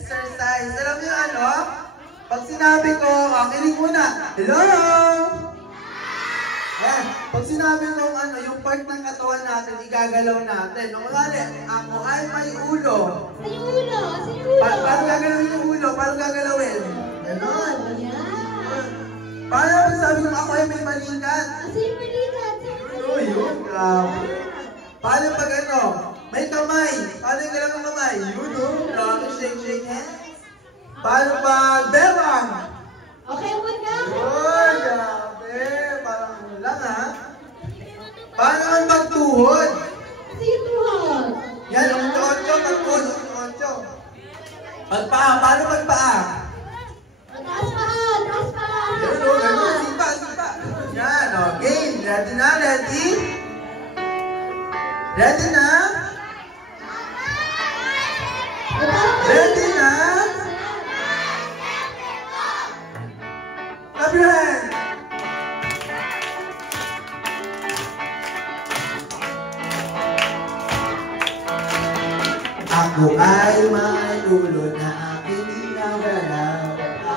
exercise. Alam niyo ano? Pag sinabi ko, kinig muna. Hello! Yan. Pag sinabi ko ano, yung part ng katawan natin, igagalaw natin. Nung kunwari, ako ay may ulo. May ulo. Paano gagalawin yung ulo? Paano gagalawin? Ganon. Ayan. Paano pag sabi ko ako ay may balikat? Kasi yung balikat. Uy, yun. Grabe. Paano pag ano? May kamay. Paano yung galaw ng kamay? Yun, oh. Grabe, shake hands. Paano pag bewang? Okay, huwag na. Yun, grabe. Parang ano lang, ha? Paano naman pag tuhod? Kasi yung tuhod. Yan, ang ocho, pag-tuhod, ocho. Pagpaa, paano pagpaa? Taas pa. Yun, oh, ganun. Sipa. Yan, okay. Ready na, ready? Ready na? Ready na? Clap your hands. Ako ay may ulo na aking ginagalaw.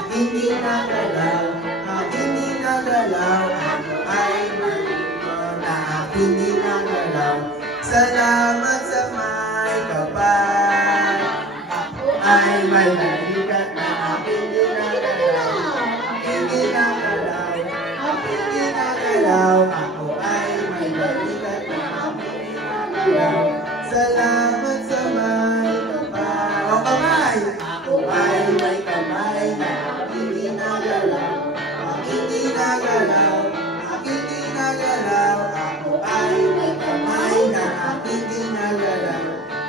Aking ginagalaw. Aking ginagalaw. Ako ay may ulo na aking ginagalaw. Salamat sa may kapal. Ako ay may balikat na aking ginagalaw. Aking ginagalaw. Aking ginagalaw. Ako ay may balikat na aking ginagalaw. Salamat sa may kapal. O kamay! Ako ay may kamay na aking ginagalaw. Aking ginagalaw. Aking ginagalaw. Ako ay may kamay na aking ginagalaw.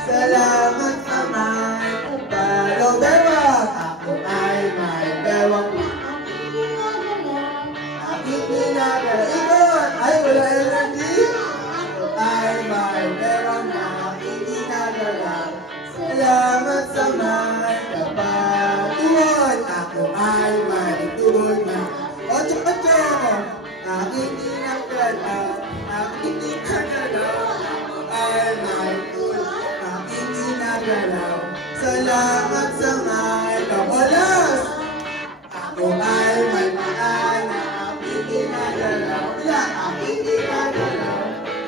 Salamat sa may kapal. O bewang! Ako ay may bewang na aking ginagalaw. Ikot! Ay, wala energy! Ako ay may bewang na aking ginagalaw. Salamat sa may kapal. Tuhod! Ako ay may tuhod na ocho-ocho. Aking ginagalaw. Aking ginagalaw. Ako ay may tuhod. Aking ginagalaw. Salamat sa may kapalas. Ako ay may paan na aking ginagalaw. Aking ginagalaw.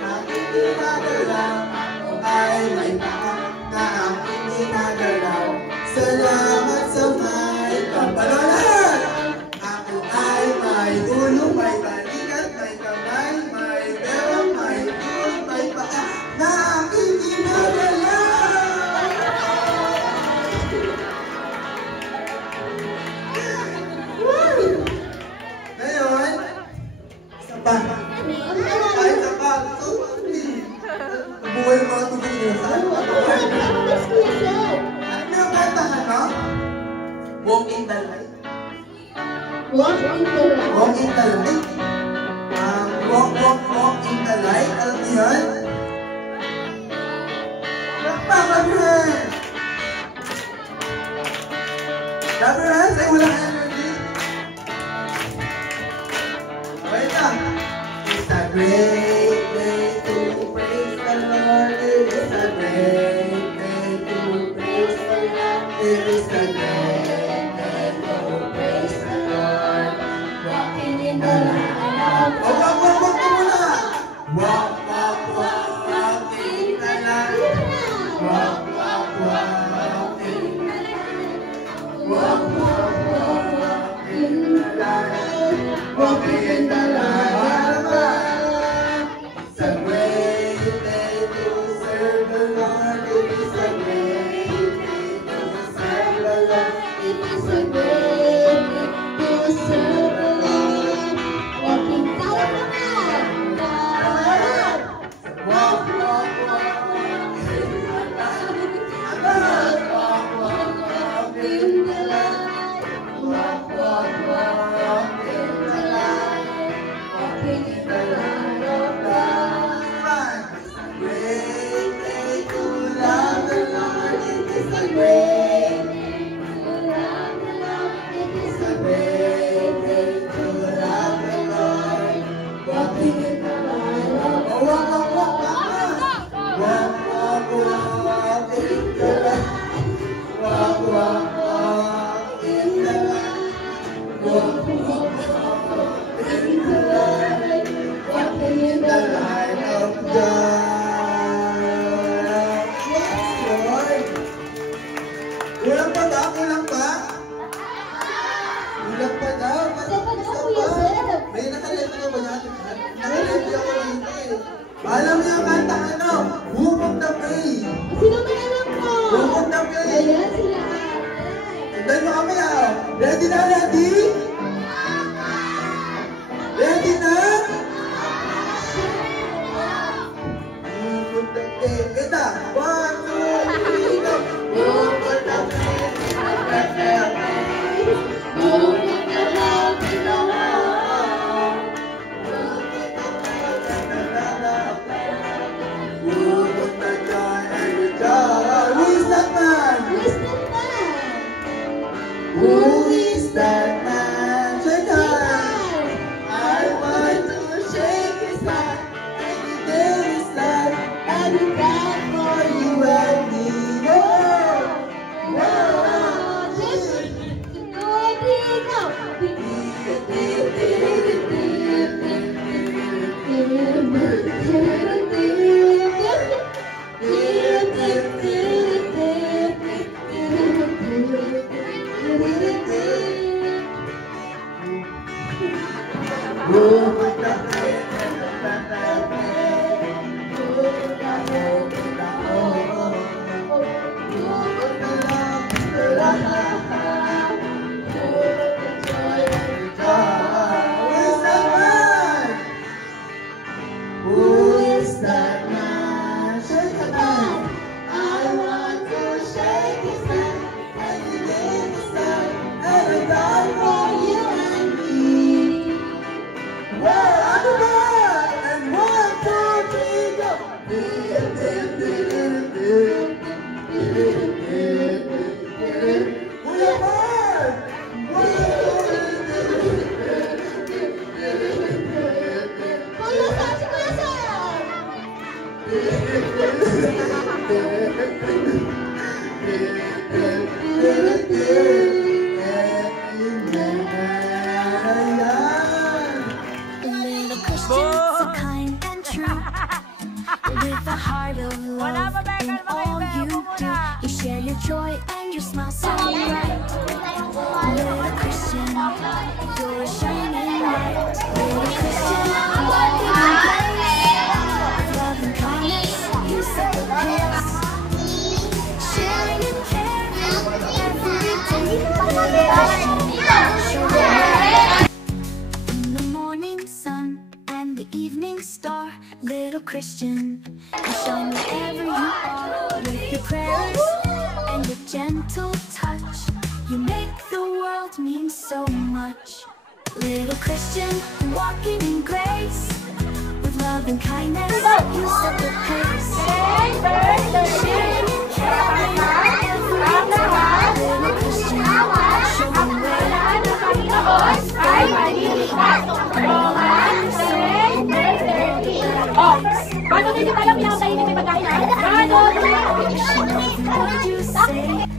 Aking ginagalaw. Ako ay may paan na aking ginagalaw. Salamat sa may kapalaran. Ako ay may ulo, may balikat, may kamay, may bewang, may tuhod, may paa na aking ginagalaw. Ngayon, isa pa. Ay, isa pa. Nabuhay mga tubuhan. Ano yung kantahan, no? Walk in the light. Walk in the light. Walk in the light. Walk in the light. Alam niyo yun? Clap your hands. Clap your hands. Ay, walang energy. Okay na. It's a great day to praise the Lord. It is a great day to praise the Lord. It is a great day to praise the Lord. Walking in the light. Walk ka muna. Walk in the light. Walk in the light. Walk in the light. Walking in the light. It's a great day to serve the Lord. It is a great day to serve the Lord. It is a great day to serve the Lord. Walking tayo naman. Walk in the light. In the light. Walk in the light. Walking in the light of God. It's a great day to love the Lord. It is a great day. To love the Lord. Yan mo mamaya. Ready na, ready? Ready na? Kita. 1, 2, 3, go. Open the place. Open the love in the world. Open the joy and the joy. Who is that man? Who is that man? Shake hands. I want to shake his hand. Every day is life. And we back for you and me. Whoa, joy and your smile so bright. Little Christian, you're a shining light. Little Christian, walking in grace, love and kindness, you set the pace. Sharing and caring every day. In the morning sun and the evening star, little Christian, you shine wherever you are with your prayers. And your gentle touch, you make the world mean so much. Little Christian, walking in grace, with love and kindness, you set the pace. Sharing and caring every day. Little Christian, show the way. Paano hindi alam yung tayo may pagkain?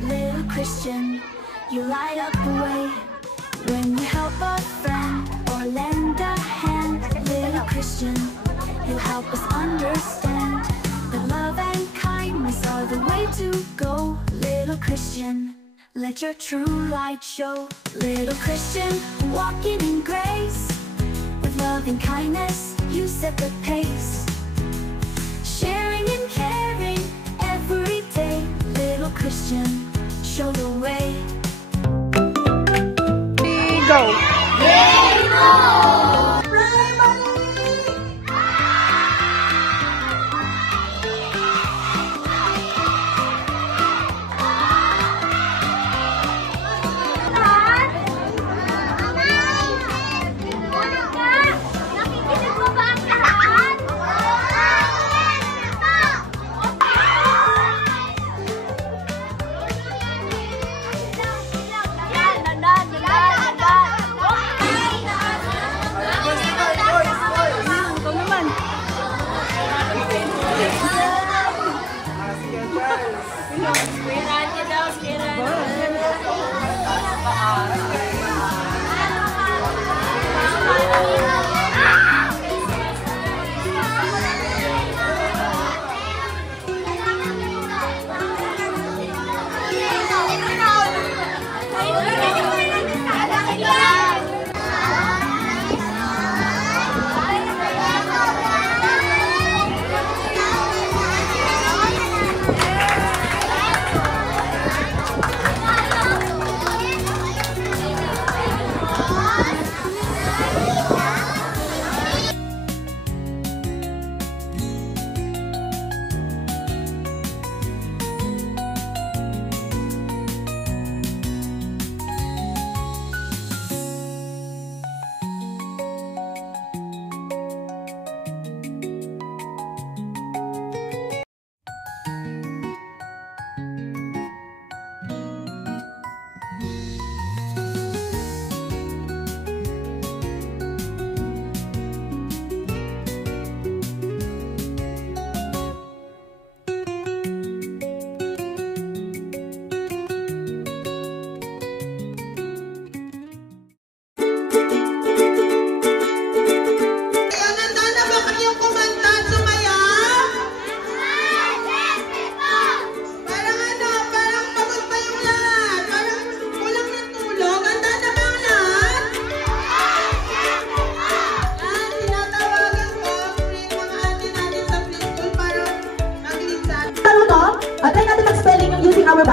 Little Christian, you light up the way when you help a friend or lend a hand. Little Christian, you help us understand that love and kindness are the way to go. Little Christian, let your true light show. Little Christian, walking in grace, with love and kindness, you set the pace. Sharing and caring every day. Little Christian, show the way. Go!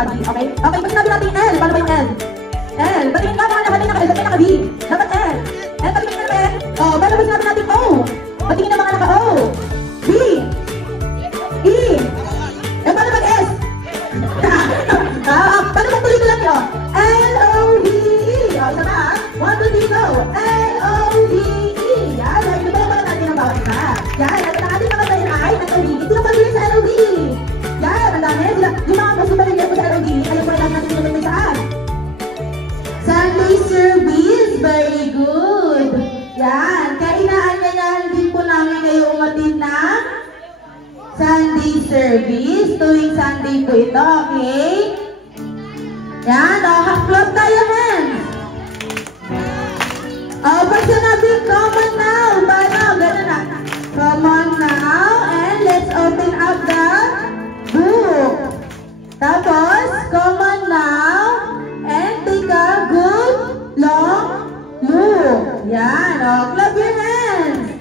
body. Okay? Okay, pag sinabi natin L, paano ba yung L? L. Patingin ka, mga nakating naka-L, ba't may naka-B? Dapat L. L, patingin ka naman. Oh, paano ba sinabi natin O? Patingin na mga naka-O. B. E. Eh, paano mag-S? Paano ba tuloy ko lang yun? L-O-V-E. O, isa ba? 1, 2, 3, go. L-O-V-E. Yan, ito ba naman natin ang bawat isa? Yan, at ang ating mga bayan ay L-O-V-E. Ito yung pag-uwi sa L-O-V-E. Yan, ang dami. Yung mga gusto pa rin po sa L-O-V-E, ayaw po lang natin yung may saan. Sunday service. Very good. Yan, kainaan-ganyan din po namin kayo umatid ng Sunday service. Tuwing Sunday po ito, okay? Yan, half clap tayo, hands. Pag sinabing come on now, paano? Ganun na. Come on now, and let's open up the book. Tapos, come on now, and take a good, long look. Yan, clap your hands.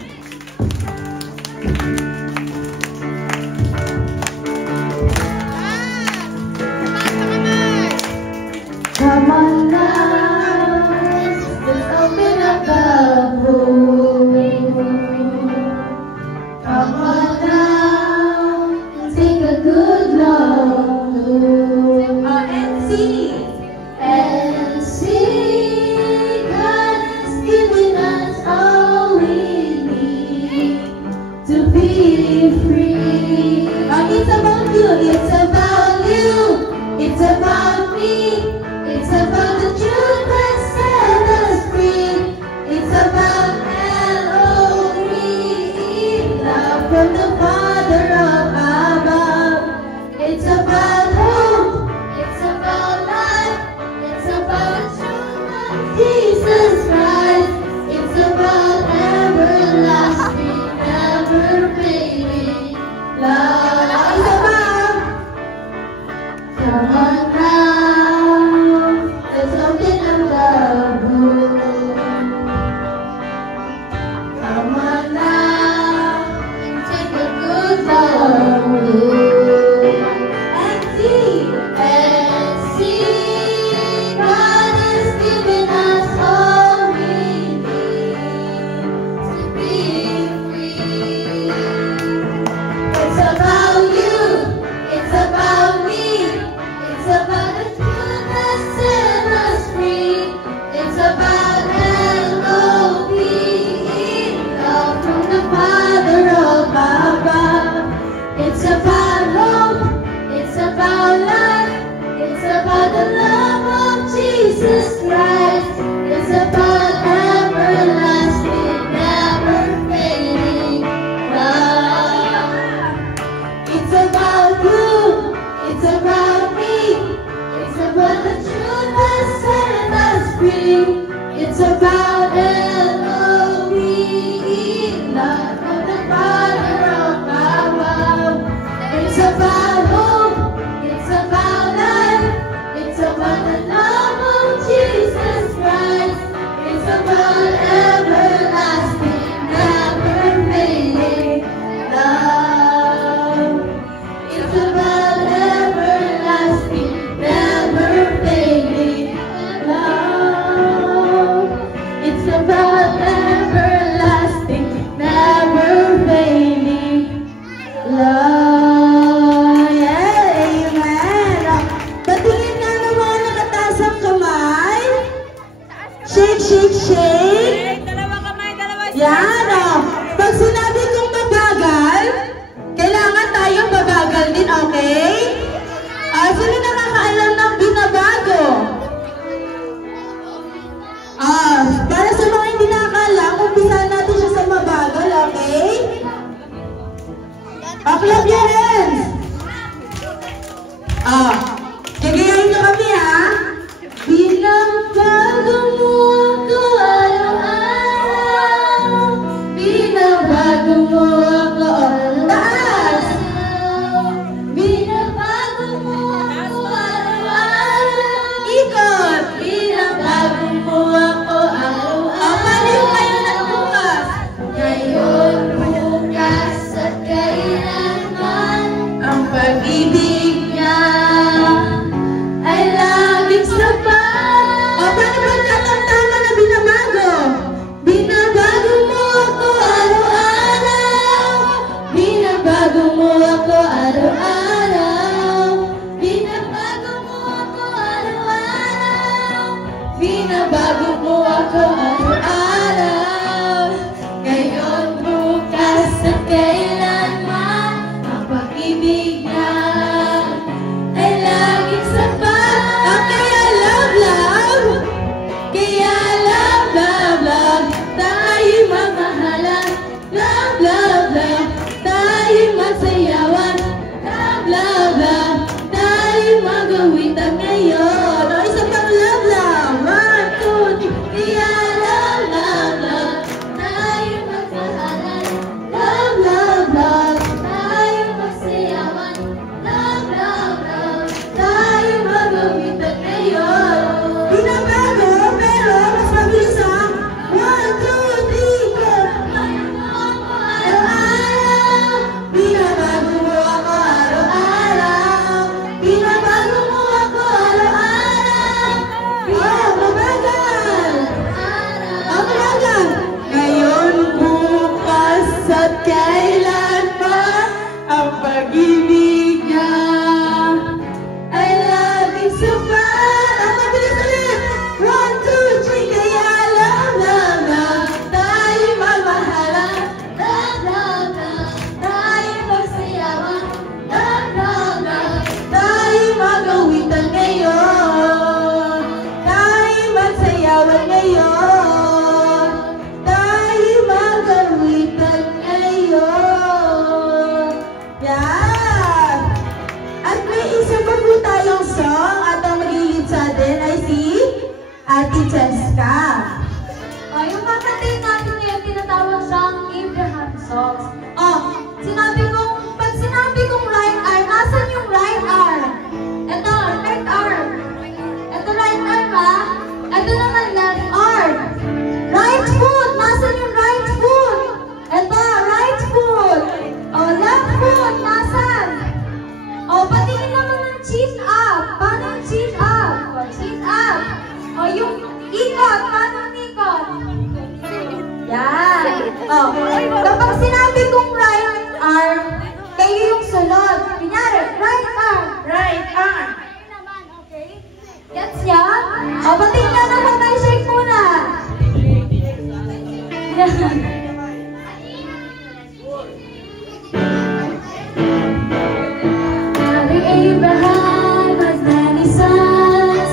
Come on now, let's open up the book. Come on now, take a good long look. And see. And see, God has given us all we need to be free. It's about you, it's about you, it's about me. It's about the truth that set us free. It's about L-O-V-E, love from the Father of above. It's about hope. It's about life. It's about the truth of Jesus Christ. It's about everlasting, never fading love. It's about, come on now. Let's open up the book. Come on now, take a good long look. And see, God has given us all we need to be free. It's about you, it's about me, it's about the truth that set us free. It's about L-O-V-E, love from the Father of above. It's about hope, it's about life, it's about the love of Jesus Christ. It's about everlasting, never fading love. It's about you, it's about me, it's about the truth that set us free. It's about L-O-V-E, love from the Father of above. It's about hope, it's about life, it's about the love of Jesus Christ. It's about everlasting, never fading love. It's about everlasting, never fading love. It's about everlasting, never fading love. Yeah, amen. Patingin nga ng mga nakataas ang kamay. Shake, shake, shake. Dalawa kamay. Yan, pag sinabi kong mabagal, kailangan tayong mabagal din, okay? Sino nakakaalam ng binabago? Para sa mga hindi nakakaalam, umpisahan natin siya sa mabagal, okay? Clap your hands! Gagayahin nyo kami, ha? Binabago mo ako araw-araw. binabago mo ako araw-araw. Ngayon, bukas, at kailanman, ang pag-ibig niya ay laging sapat. Kaya love, love, kaya love, love, love, tayo mamahalan. Love, love, love, tayo masayawan. Love, love, love, tayo magawitan ngayon. O, isa pang love, love. 1, 2, 3. Kaya love, love, love, tayo magmahalan. Love, love, love, tayo masayawan. Love, love, love, tayo magawitan ngayon. Binabago, pero mas mabilis ang 1, 2, 3, go! Araw-araw, binabago mo ako araw-araw. Binabago mo ako araw-araw. Mabagal! Mabagal! Ngayon, bukas, at kailan pa, ang pag-ibig niya ay laging sapat. Ang mabilis ulit! 1, 2, 3, kaya love, love, love, tayo mamahalan. Love, love, love, tayo magsayawan. Love, love, love, tayo magawitan ngayon. Tayo magsayawan ngayon. Tayo magawitan ngayon. Yan! At may isa pa po tayong song at ang mag-lead sa atin ay si Ate Cheska. Yung kakatayin natin ngayon, tinatawag siyang Abraham Songs. Pag sinabi kong right arm, nasan yung right arm? Ito, right arm. Ito right arm ha. Ito naman left arm. Right foot, nasan yung right foot? Ito, right foot. Left foot, nasan? Patingin naman ng chin up. Paano yung chin up? Chin up. Yung ikot, paano yung ikot? Yan. Kapag sinabi kong right arm, kayo yung sunod. Kunyari, right arm. Right arm. Gets yan? Patingin naman tayo, shake muna. Father Abraham had many sons.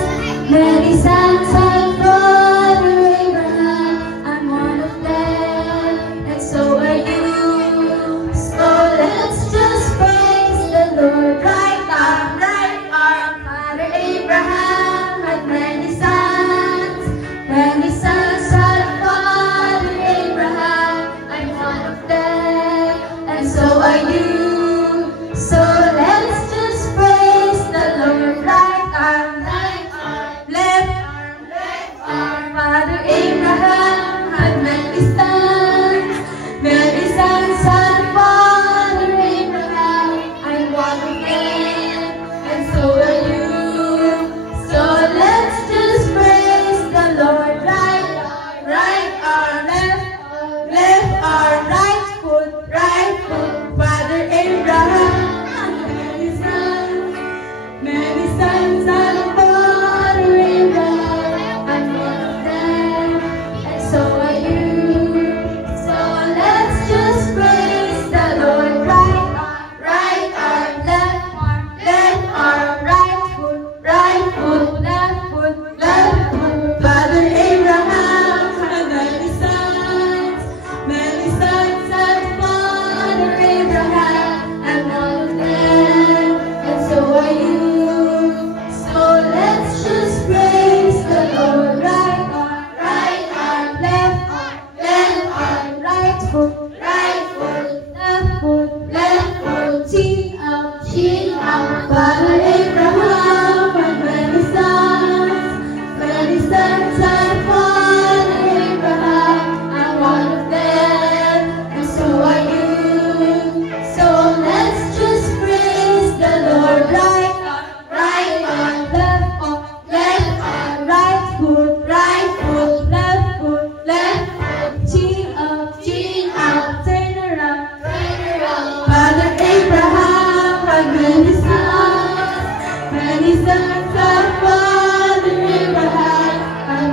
Many sons had Father Abraham. I'm one of them, and so are you. So let's just praise the Lord. Right arm, right arm. Father Abraham had many sons. Many sons had Father Abraham. I'm one of them, and so are you. So let's just praise the Lord. Right arm, left arm. Father Abraham had many sons. Many sons had Father Abraham. I'm one of them, and so are you. So let's just praise the Lord. Right arm, left arm, right foot, Father Abraham. Many sons had Father Abraham. I'm one of them, and so are you. So let's just praise the Lord. Right arm, left arm, right foot, left foot, Father Abraham had many sons. Many sons had Father Abraham. I'm one of them, and so are you. So let's just praise the Lord. Right arm, left arm, right foot, left foot, chin up, Father Abraham had many sons. Many sons had Father Abraham. I'm one of them, and so are you. So let's just praise the Lord. Right arm, left arm, right foot, left foot, chin up, turn around. Father Abraham had many sons. Many sons had Father Abraham. I'm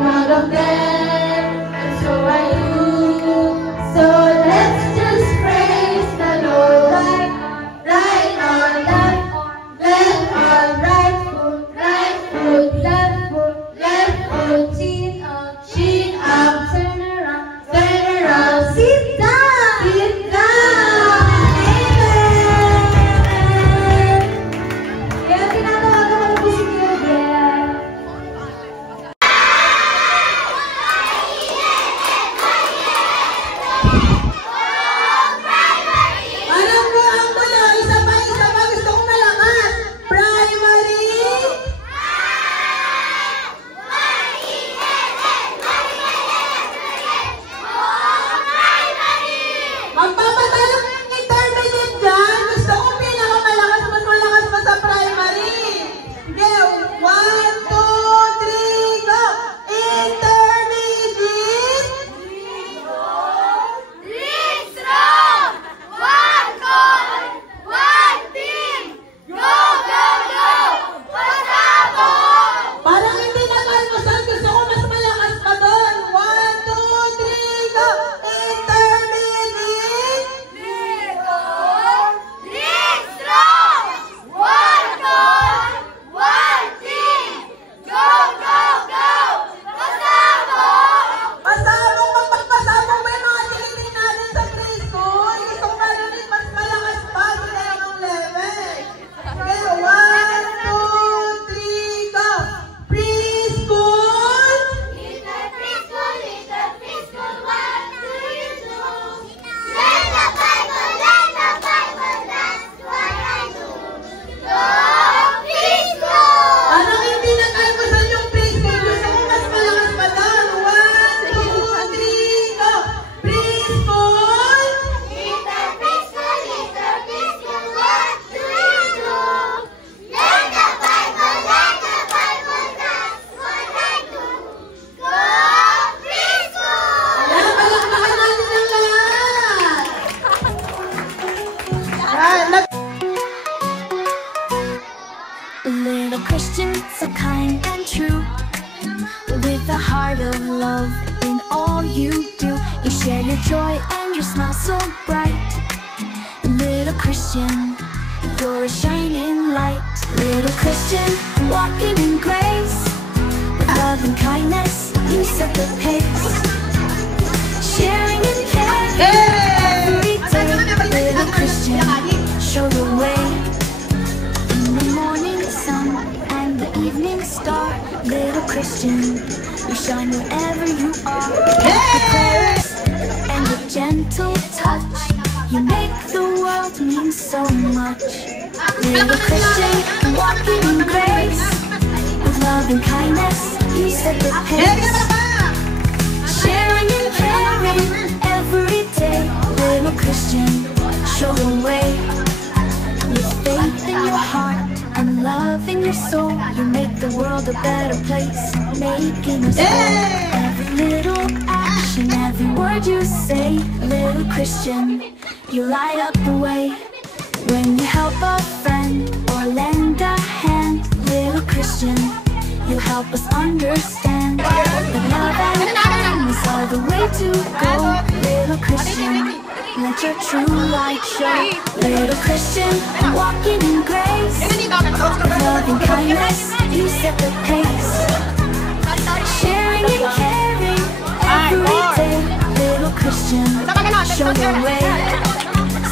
love in all you do. You share your joy and your smile so bright. Little Christian, you're a shining light. Little Christian, walking in grace. With love and kindness, you set the pace. Sharing and caring every day. Little Christian, show the way. In the morning sun and the evening star. Little Christian, you shine wherever you are. The prayers and the gentle touch, you make the world mean so much. Little Christian, walking in grace. With love and kindness, you set the pace. Sharing and caring every day. Little Christian, show the way. With faith in your heart and love in your soul, you make the world a better place, making us whole. Every little action, every word you say. Little Christian, you light up the way. When you help a friend or lend a hand. Little Christian, you help us understand that love and kindness are the way to go. Little Christian, let your true light show. Little Christian, walking in grace. With love and kindness, you set the pace. Sharing and caring every day. Little Christian, show the way.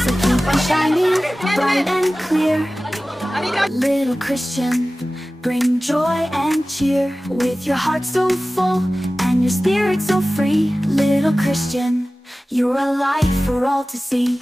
So keep on shining bright and clear. Little Christian, bring joy and cheer. With your heart so full and your spirit so free. Little Christian, you're a light for all to see.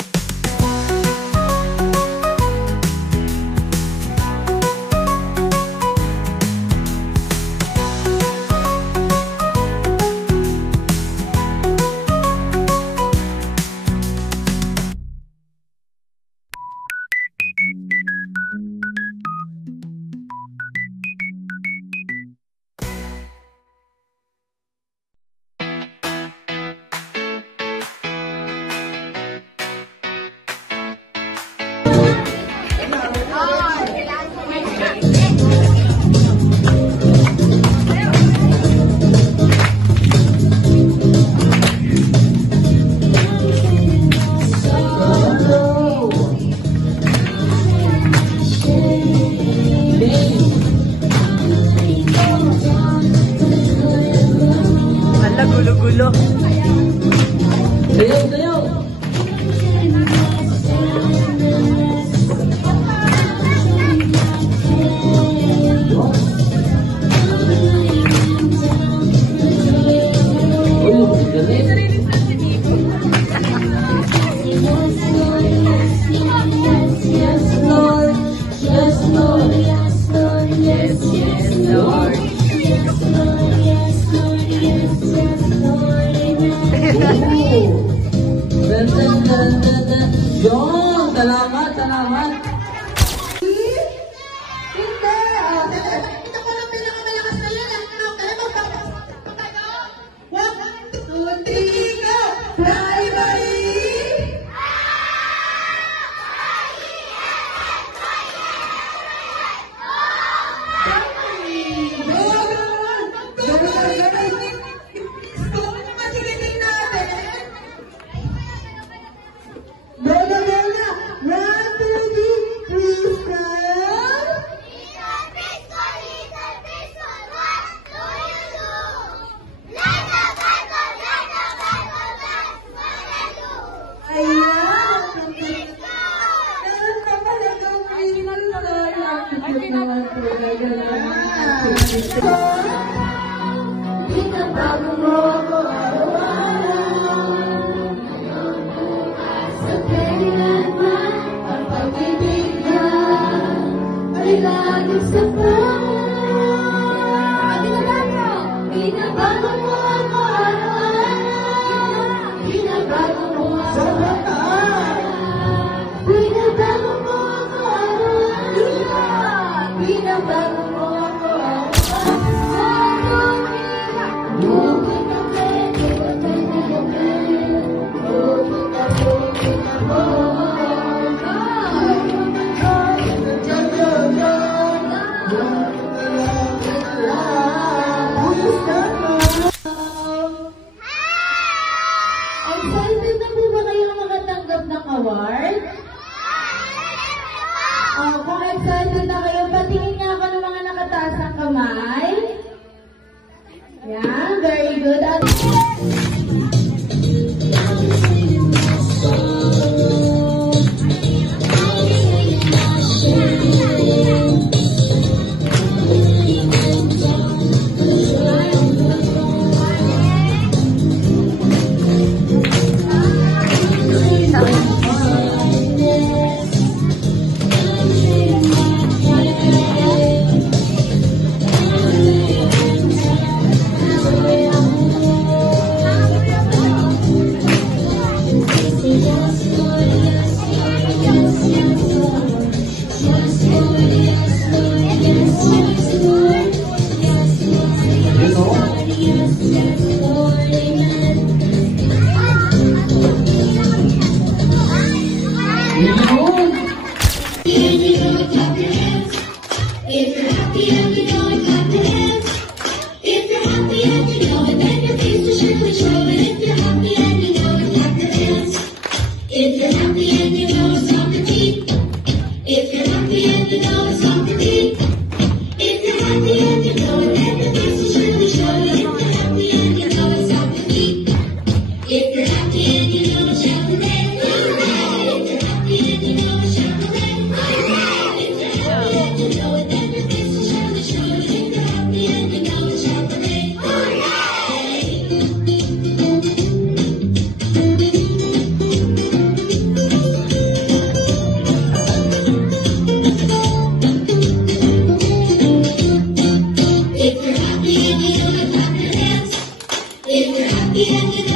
Gulo-gulo. Sayaw, sayaw. Yon, salamat, salamat. Hindi. Ito ko lang pinakamalakas na yan. Kaya magpapasok tayo. 1, 2, 3, go! Fly, fly! good at If you're happy and you know it, clap your hands. If you're happy and you know